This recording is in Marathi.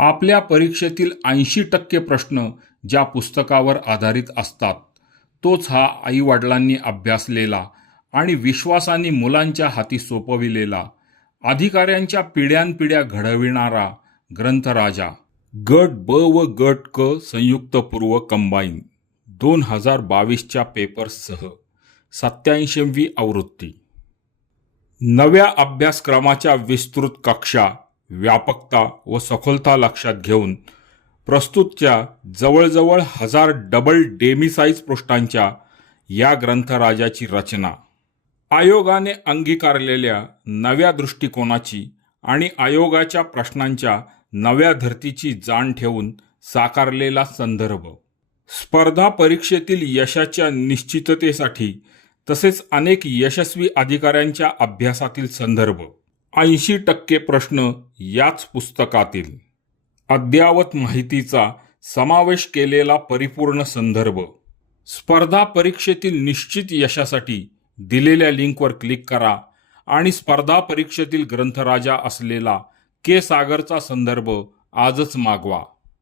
आपल्या परीक्षेतील ऐंशी टक्के प्रश्न ज्या पुस्तकावर आधारित असतात तोच हा आईवडिलांनी अभ्यासलेला आणि विश्वासाने मुलांच्या हाती सोपविलेला अधिकाऱ्यांच्या पिढ्यानपिढ्या घडविणारा ग्रंथराजा गट ब व गट क संयुक्त पूर्व कंबाईन दोन हजार बावीसच्या पेपर्ससह सत्याऐंशीवी आवृत्ती. नव्या अभ्यासक्रमाच्या विस्तृत कक्षा व्यापकता व सखोलता लक्षात घेऊन प्रस्तुतच्या जवळजवळ हजार डबल डेमिसाईज पृष्ठांच्या या ग्रंथराजाची रचना. आयोगाने अंगीकारलेल्या नव्या दृष्टिकोनाची आणि आयोगाच्या प्रश्नांच्या नव्या धर्तीची जाण ठेवून साकारलेला संदर्भ. स्पर्धा परीक्षेतील यशाच्या निश्चिततेसाठी तसेच अनेक यशस्वी अधिकाऱ्यांच्या अभ्यासातील संदर्भ. ऐंशी टक्के प्रश्न याच पुस्तकातील. अद्यावत माहितीचा समावेश केलेला परिपूर्ण संदर्भ. स्पर्धा परीक्षेतील निश्चित यशासाठी दिलेल्या लिंकवर क्लिक करा आणि स्पर्धा परीक्षेतील ग्रंथराजा असलेला के सागरचा संदर्भ आजच मागवा.